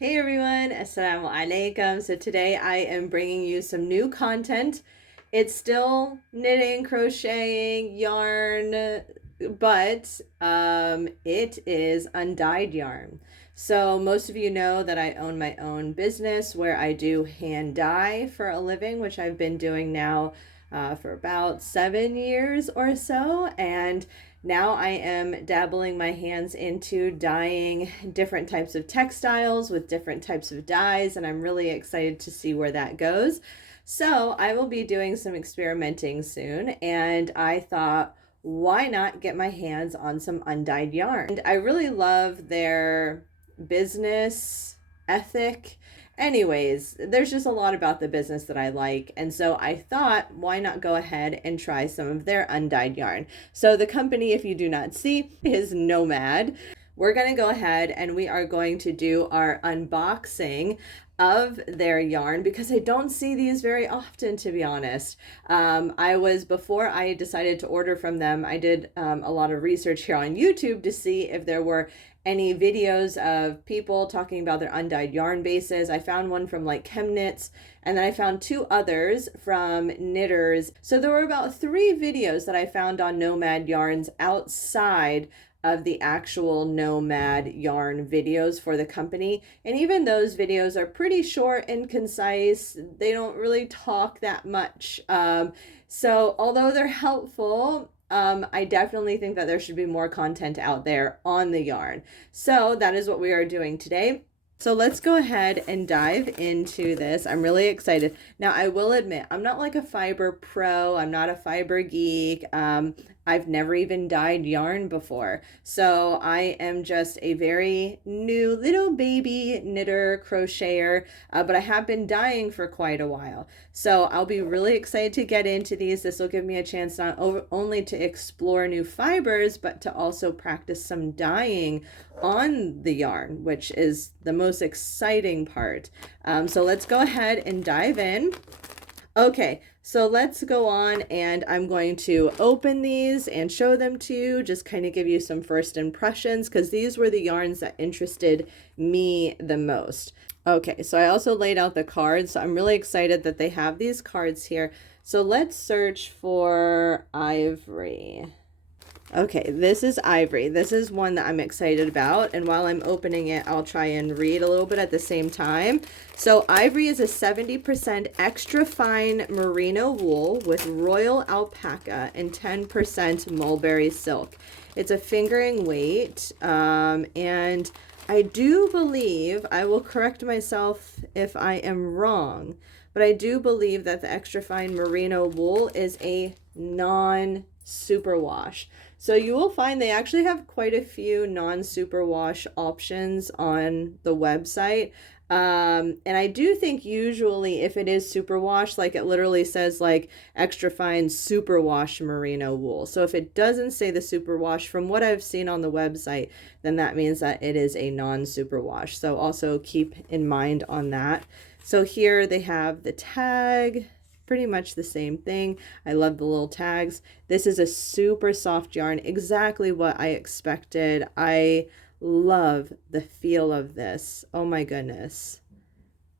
Hey everyone, Assalamu alaikum. So today I am bringing you some new content. It's still knitting, crocheting, yarn, but it is undyed yarn. So most of you know that I own my own business where I do hand dye for a living, which I've been doing now for about 7 years or so. And now I am dabbling my hands into dyeing different types of textiles with different types of dyes, and I'm really excited to see where that goes. So I will be doing some experimenting soon, and I thought, why not get my hands on some undyed yarn? And I really love their business ethic. Anyways, there's just a lot about the business that I like. And so I thought, why not go ahead and try some of their undyed yarn? So the company, if you do not see, is Nomad. We're going to go ahead and we are going to do our unboxing of their yarn because I don't see these very often, to be honest. Before I decided to order from them, I did a lot of research here on YouTube to see if there were any videos of people talking about their undyed yarn bases. I found one from like Chemknits, and then I found two others from knitters. So there were about 3 videos that I found on Nomad yarns outside of the actual Nomad yarn videos for the company. And even those videos are pretty short and concise. They don't really talk that much. So although they're helpful, I definitely think that there should be more content out there on the yarn. So that is what we are doing today. So let's go ahead and dive into this. I'm really excited. Now, I will admit, I'm not like a fiber pro. I'm not a fiber geek. I've never even dyed yarn before. So I am just a very new little baby knitter, crocheter, but I have been dyeing for quite a while. So I'll be really excited to get into these. This will give me a chance not only to explore new fibers, but to also practice some dyeing on the yarn, which is the most exciting part. So let's go ahead and dive in. Okay, so let's go on, and I'm going to open these and show them to you, just kind of give you some first impressions, because these were the yarns that interested me the most. Okay, so I also laid out the cards, so I'm really excited that they have these cards here. So let's search for Ivory. Okay, this is Ivory. This is one that I'm excited about, and while I'm opening it, I'll try and read a little bit at the same time. So Ivory is a 70% extra fine merino wool with royal alpaca and 10% mulberry silk. It's a fingering weight, and I do believe, I will correct myself if I am wrong, but I do believe that the extra fine merino wool is a non-superwash. So you will find they actually have quite a few non-superwash options on the website. And I do think usually if it is superwash, like it literally says like extra fine superwash merino wool. So if it doesn't say the superwash from what I've seen on the website, then that means that it is a non-superwash. So also keep in mind on that. So here they have the tag, pretty much the same thing. I love the little tags. This is a super soft yarn, exactly what I expected. I love the feel of this. Oh my goodness.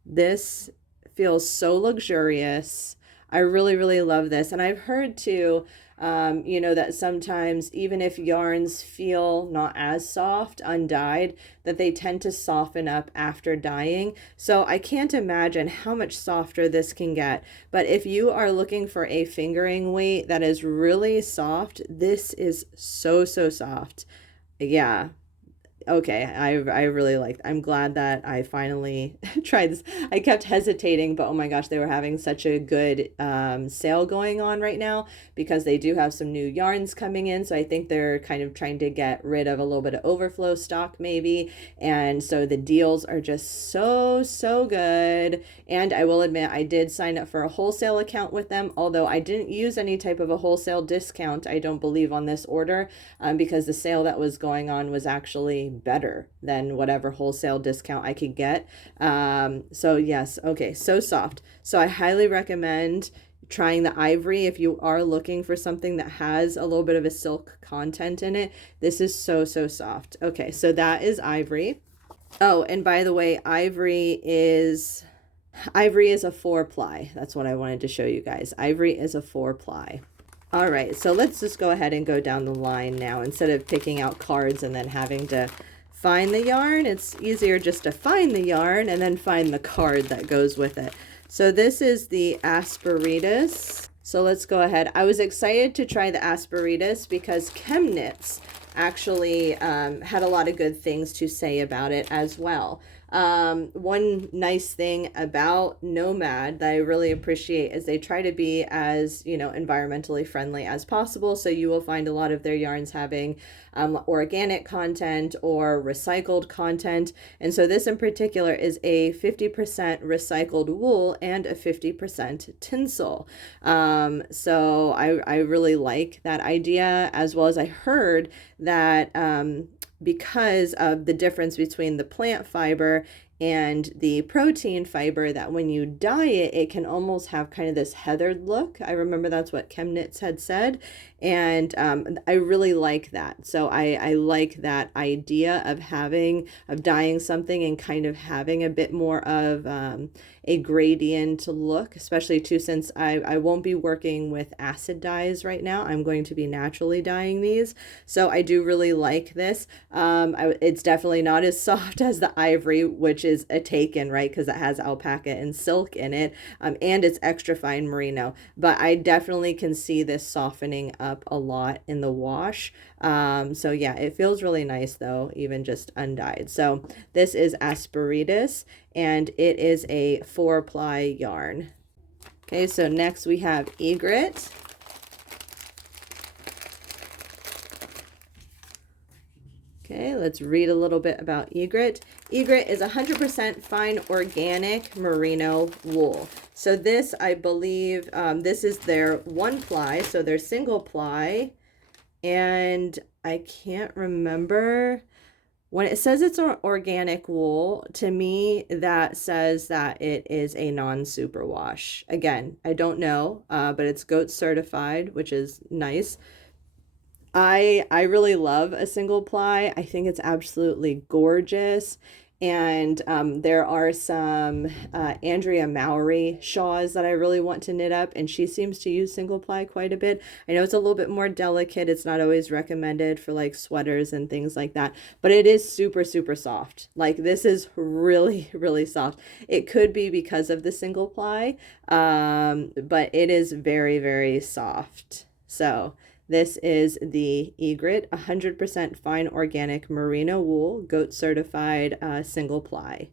This feels so luxurious. I really, really love this. And I've heard too, that sometimes even if yarns feel not as soft undyed, that they tend to soften up after dyeing. So I can't imagine how much softer this can get. But if you are looking for a fingering weight that is really soft, this is so, so soft. Yeah. Okay, I really liked. I'm glad that I finally tried this. I kept hesitating, but oh my gosh, they were having such a good sale going on right now because they do have some new yarns coming in. So I think they're kind of trying to get rid of a little bit of overflow stock maybe. And so the deals are just so, so good. And I will admit, I did sign up for a wholesale account with them, although I didn't use any type of a wholesale discount, I don't believe, on this order because the sale that was going on was actually better than whatever wholesale discount I could get. So yes, okay, so soft. So I highly recommend trying the Ivory if you are looking for something that has a little bit of a silk content in it. This is so, so soft. Okay, so that is Ivory. Oh, and by the way, Ivory is a 4-ply. That's what I wanted to show you guys. Ivory is a 4-ply. All right, so let's just go ahead and go down the line now. Instead of picking out cards and then having to find the yarn, it's easier just to find the yarn and then find the card that goes with it. So this is the Asperitas. So let's go ahead. I was excited to try the Asperitas because Chemnitz actually had a lot of good things to say about it as well. One nice thing about Nomad that I really appreciate is they try to be as, environmentally friendly as possible. So you will find a lot of their yarns having organic content or recycled content. And so this in particular is a 50% recycled wool and a 50% tinsel. So I really like that idea, as well as I heard that because of the difference between the plant fiber and the protein fiber, that when you dye it, it can almost have kind of this heathered look. I remember that's what Chemnitz had said. And I really like that. So I like that idea of dyeing something and kind of having a bit more of a gradient look, especially too, since I won't be working with acid dyes right now. I'm going to be naturally dyeing these. So I do really like this. It's definitely not as soft as the Ivory, which is a taken, right? Because it has alpaca and silk in it, and it's extra fine merino. But I definitely can see this softening up a lot in the wash. So yeah, it feels really nice though, even just undyed. So this is Asperitas, and it is a 4-ply yarn. Okay, so next we have Egret. Okay, let's read a little bit about Egret. Egret is 100% fine organic merino wool. So this, I believe, this is their 1-ply, so their single ply. And I can't remember. When it says it's an organic wool, to me, that says that it is a non-superwash. Again, I don't know, but it's goat certified, which is nice. I really love a single ply. I think it's absolutely gorgeous. And there are some Andrea Mowry shawls that I really want to knit up, and she seems to use single ply quite a bit. I know it's a little bit more delicate. It's not always recommended for like sweaters and things like that, but it is super, super soft. Like this is really, really soft. It could be because of the single ply, but it is very, very soft. So this is the Egret 100% fine organic merino wool, goat certified, single ply.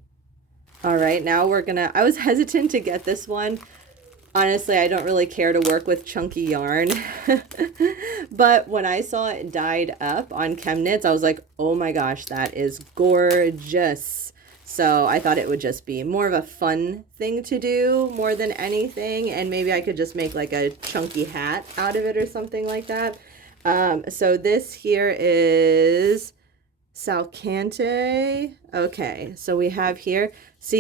All right, now I was hesitant to get this one. Honestly, I don't really care to work with chunky yarn. But when I saw it dyed up on Chemnitz, I was like, oh my gosh, that is gorgeous. So I thought it would just be more of a fun thing to do more than anything. And maybe I could just make like a chunky hat out of it or something like that. So this here is Salcante. Okay, so we have here, so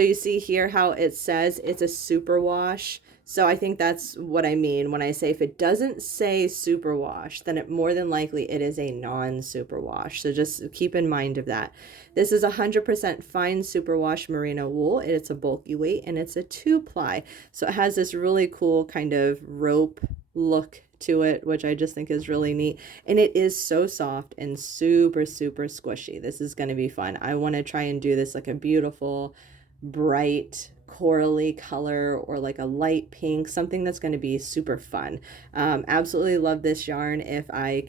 you see here how it says it's a superwash. So I think that's what I mean when I say if it doesn't say superwash, then it more than likely it is a non-superwash. So just keep in mind of that. This is 100% fine superwash merino wool. It's a bulky weight and it's a 2-ply. So it has this really cool kind of rope look to it, which I just think is really neat. And it is so soft and super, super squishy. This is going to be fun. I want to try and do this like a beautiful, bright, corally color or like a light pink, something that's going to be super fun. Absolutely love this yarn. If I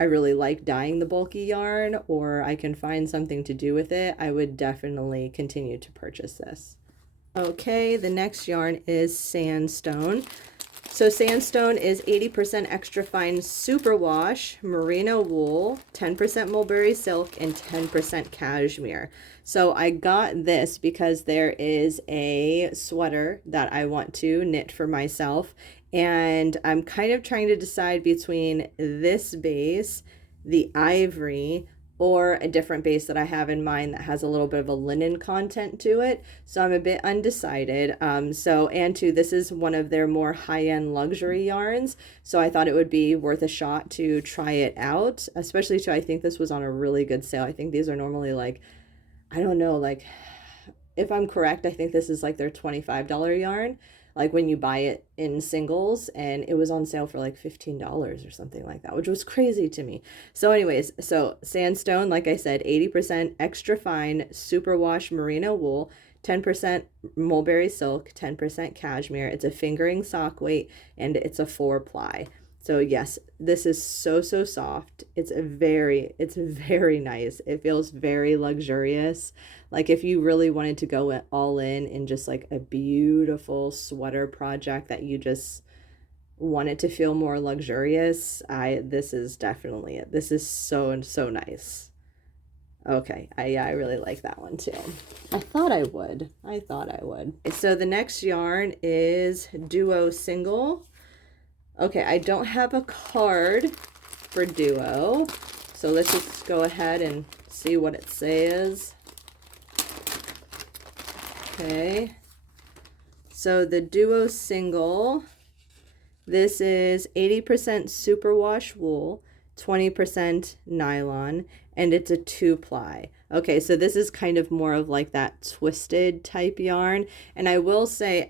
really like dyeing the bulky yarn or I can find something to do with it, I would definitely continue to purchase this. Okay, the next yarn is Sandstone. So Sandstone is 80% extra fine superwash merino wool, 10% mulberry silk, and 10% cashmere. So I got this because there is a sweater that I want to knit for myself, and I'm kind of trying to decide between this base, the Ivory, or a different base that I have in mind that has a little bit of a linen content to it. So I'm a bit undecided. And two, this is one of their more high-end luxury yarns. So I thought it would be worth a shot to try it out, especially too, I think this was on a really good sale. I think these are normally like, I don't know, like, if I'm correct, I think this is like their $25 yarn, like when you buy it in singles, and it was on sale for like $15 or something like that, which was crazy to me. So anyways, so Sandstone, like I said, 80% extra fine superwash merino wool, 10% mulberry silk, 10% cashmere. It's a fingering sock weight, and it's a 4-ply. So yes, this is so soft. It's very nice. It feels very luxurious. Like if you really wanted to go all in just like a beautiful sweater project that you just want it to feel more luxurious, this is definitely it. This is so nice. Okay, I really like that one too. I thought I would. So the next yarn is Duo Single. Okay, I don't have a card for Duo, so let's just go ahead and see what it says. Okay, so the Duo Single, this is 80% superwash wool, 20% nylon, and it's a 2-ply. Okay, so this is kind of more of like that twisted type yarn, and I will say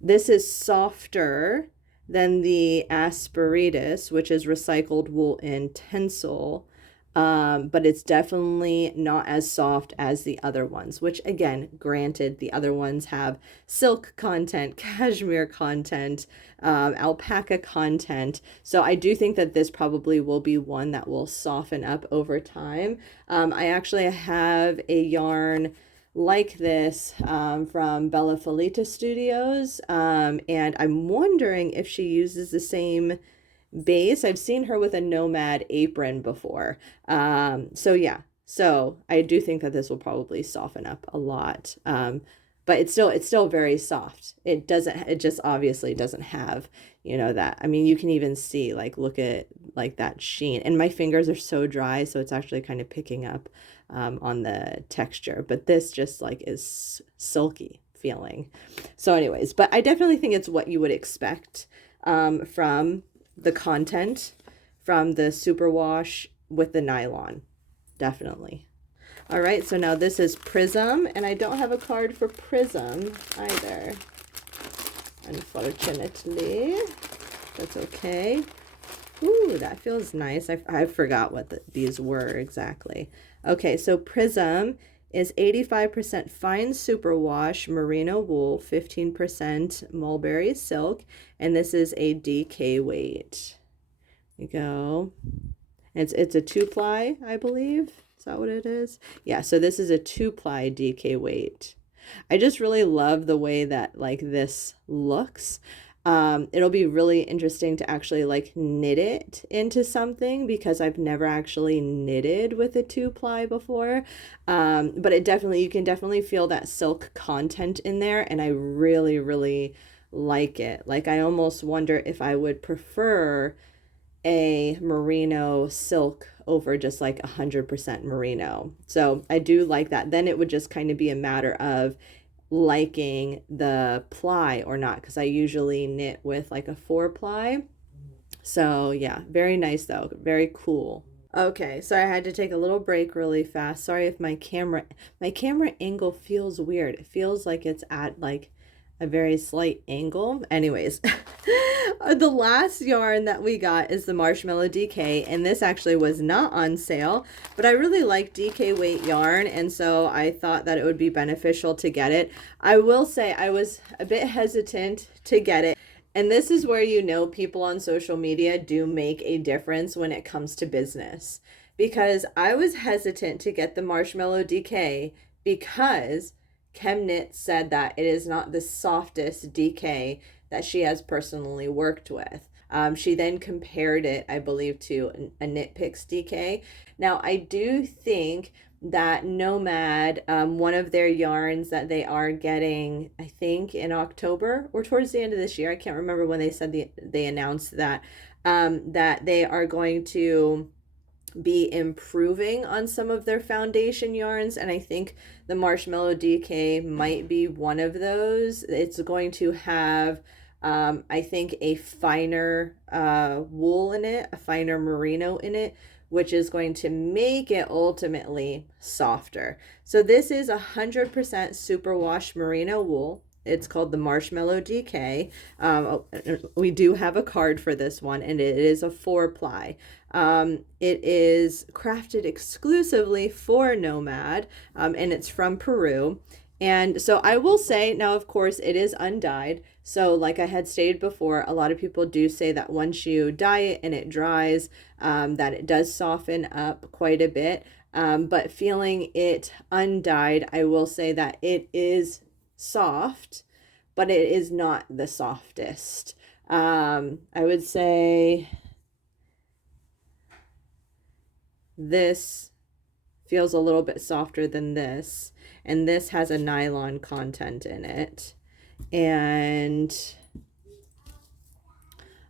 this is softer than the Asperitas, which is recycled wool and tencel, but it's definitely not as soft as the other ones, which again, granted, the other ones have silk content, cashmere content, alpaca content. So I do think that this probably will be one that will soften up over time. I actually have a yarn like this from Bella Felita Studios, and I'm wondering if she uses the same base. I've seen her with a Nomad apron before. So yeah, so I do think that this will probably soften up a lot. But it's still very soft. It just obviously doesn't have, that. I mean, you can even see, like, look at like that sheen, and my fingers are so dry, so it's actually kind of picking up on the texture, but this just like is silky feeling. So anyways, but I definitely think it's what you would expect from the content from the superwash with the nylon, definitely. All right, so now this is Prism, and I don't have a card for Prism either, unfortunately. That's okay. Ooh, that feels nice. I forgot what these were exactly. Okay, so Prism is 85% fine superwash merino wool, 15% mulberry silk, and this is a DK weight. There you go. It's a 2-ply, I believe. Is that what it is? Yeah, so this is a 2-ply DK weight. I just really love the way that like this looks. It'll be really interesting to actually like knit it into something, because I've never actually knitted with a 2-ply before. But you can definitely feel that silk content in there, and I really like it. Like I almost wonder if I would prefer a merino silk over just like 100% merino. So I do like that. Then it would just kind of be a matter of liking the ply or not, because I usually knit with like a 4-ply. So yeah, very nice though, very cool. Okay, so I had to take a little break really fast. Sorry if my camera angle feels weird. It feels like it's at like a very slight angle. Anyways, the last yarn that we got is the Marshmallow DK, and this actually was not on sale, but I really like DK weight yarn, and so I thought that it would be beneficial to get it. I will say I was a bit hesitant to get it, and this is where people on social media do make a difference when it comes to business, because I was hesitant to get the Marshmallow DK because Chemknit said that it is not the softest DK that she has personally worked with. She then compared it, I believe, to a Knit Picks DK. Now, I do think that Nomad, one of their yarns that they are getting, I think in October or towards the end of this year, I can't remember when they said they announced that, that they are going to be improving on some of their foundation yarns, and I think the Marshmallow DK might be one of those. It's going to have I think a finer wool in it, a finer merino in it, which is going to make it ultimately softer. So this is 100% superwash merino wool. It's called the Marshmallow DK. We do have a card for this one, and it is a 4-ply. It is crafted exclusively for Nomad, and it's from Peru. And so I will say, now of course it is undyed. So like I had stated before, a lot of people do say that once you dye it and it dries, that it does soften up quite a bit. But feeling it undyed, I will say that it is soft, but it is not the softest. I would say this feels a little bit softer than this, and this has a nylon content in it. And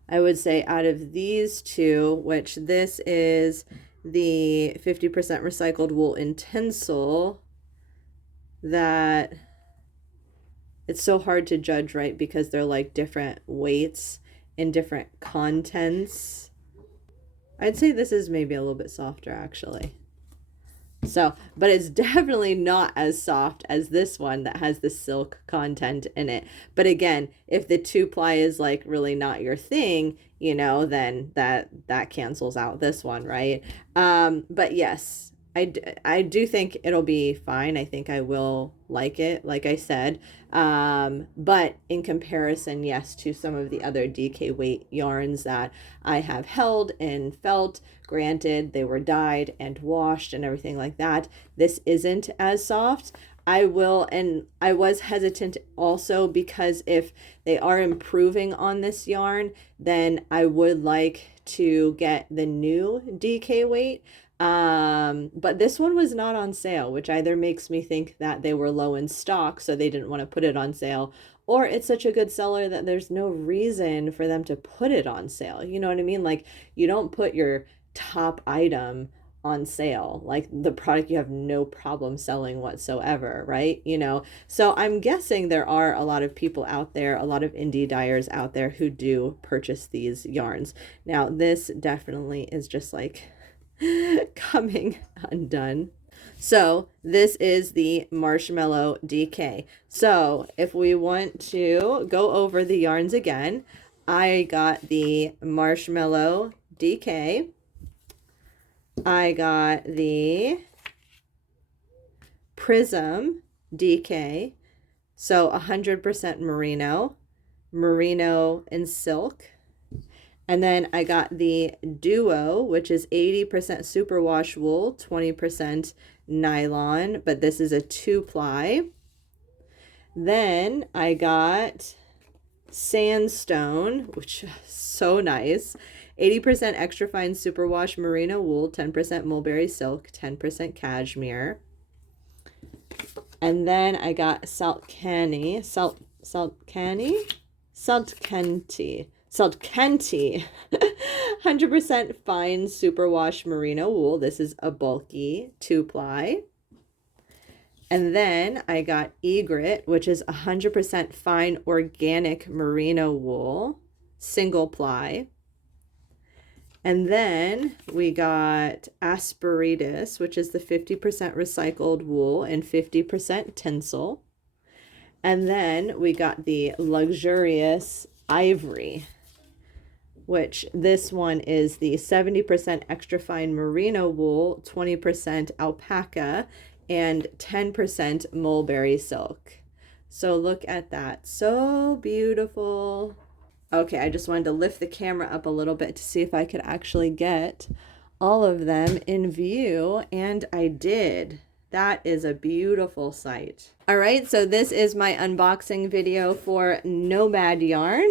I would say out of these two, which this is the 50% recycled wool in Tencel, that it's so hard to judge, right? Because they're like different weights and different contents. I'd say this is maybe a little bit softer actually. So, but it's definitely not as soft as this one that has the silk content in it. But again, if the 2-ply is like really not your thing, you know, then that cancels out this one, right? But yes, I do think it'll be fine. I think I will like it, like I said. But in comparison, yes, to some of the other DK weight yarns that I have held and felt, granted, they were dyed and washed and everything like that, this isn't as soft. I was hesitant also because if they are improving on this yarn, then I would like to get the new DK weight. But this one was not on sale, which either makes me think that they were low in stock, so they didn't want to put it on sale, or it's such a good seller that there's no reason for them to put it on sale. You know what I mean? Like, you don't put your top item on sale, like the product you have no problem selling whatsoever, right? You know, so I'm guessing there are a lot of people out there, a lot of indie dyers out there who do purchase these yarns. Now, this definitely is just like coming undone. So this is the Marshmallow DK. So if we want to go over the yarns again, I got the Marshmallow DK. I got the Prism DK. So 100% merino and silk. And then I got the Duo, which is 80% superwash wool, 20% nylon, but this is a 2-ply. Then I got Sandstone, which is so nice. 80% extra fine superwash merino wool, 10% mulberry silk, 10% cashmere. And then I got Salcante, 100% fine superwash merino wool. This is a bulky 2-ply. And then I got Egret, which is 100% fine organic merino wool, single ply. And then we got Asperitas, which is the 50% recycled wool and 50% Tencel. And then we got the luxurious Ivory, which this one is the 70% extra fine merino wool, 20% alpaca, and 10% mulberry silk. So look at that. So beautiful. Okay, I just wanted to lift the camera up a little bit to see if I could actually get all of them in view, and I did. That is a beautiful sight. All right, so this is my unboxing video for Nomad yarn.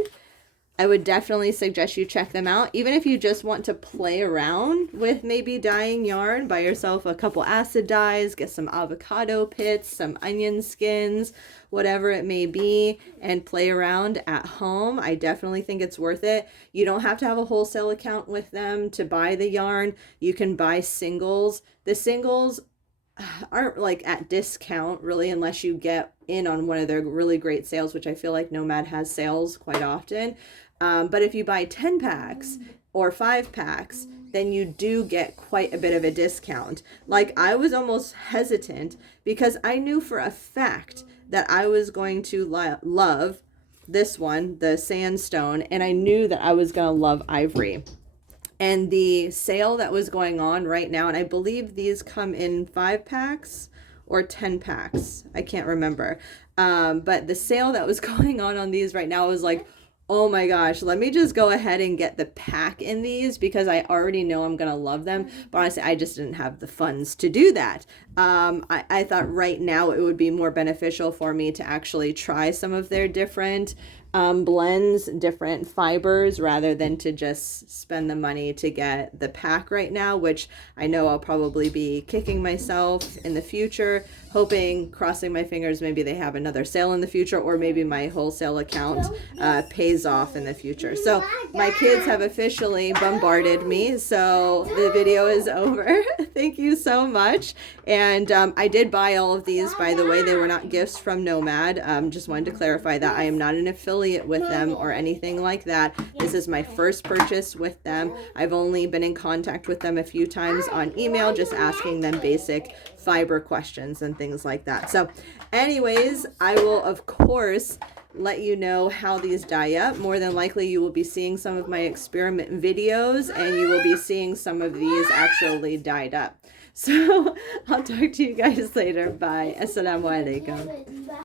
I would definitely suggest you check them out. Even if you just want to play around with maybe dyeing yarn, buy yourself a couple acid dyes, get some avocado pits, some onion skins, whatever it may be, and play around at home. I definitely think it's worth it. You don't have to have a wholesale account with them to buy the yarn. You can buy singles. The singles aren't like at discount really, unless you get in on one of their really great sales, which I feel like Nomad has sales quite often. But if you buy 10 packs or 5 packs, then you do get quite a bit of a discount. Like, I was almost hesitant because I knew for a fact that I was going to love this one, the Sandstone, and I knew that I was going to love Ivory. And the sale that was going on right now, and I believe these come in 5 packs or 10 packs, I can't remember. But the sale that was going on these right now was like, oh my gosh, let me just go ahead and get the pack in these because I already know I'm going to love them. But honestly, I just didn't have the funds to do that. I thought right now it would be more beneficial for me to actually try some of their different blends, different fibers, rather than to just spend the money to get the pack right now, which I know I'll probably be kicking myself in the future, hoping, crossing my fingers, maybe they have another sale in the future, or maybe my wholesale account pays off in the future. So my kids have officially bombarded me, so the video is over. Thank you so much. And I did buy all of these, by the way. They were not gifts from Nomad. Just wanted to clarify that I am not an affiliate with them or anything like that. This is my first purchase with them. I've only been in contact with them a few times on email, just asking them basic fiber questions and things like that. So anyways, I will of course let you know how these dye up. More than likely you will be seeing some of my experiment videos, and you will be seeing some of these actually dyed up. So I'll talk to you guys later. Bye. Assalamu alaikum.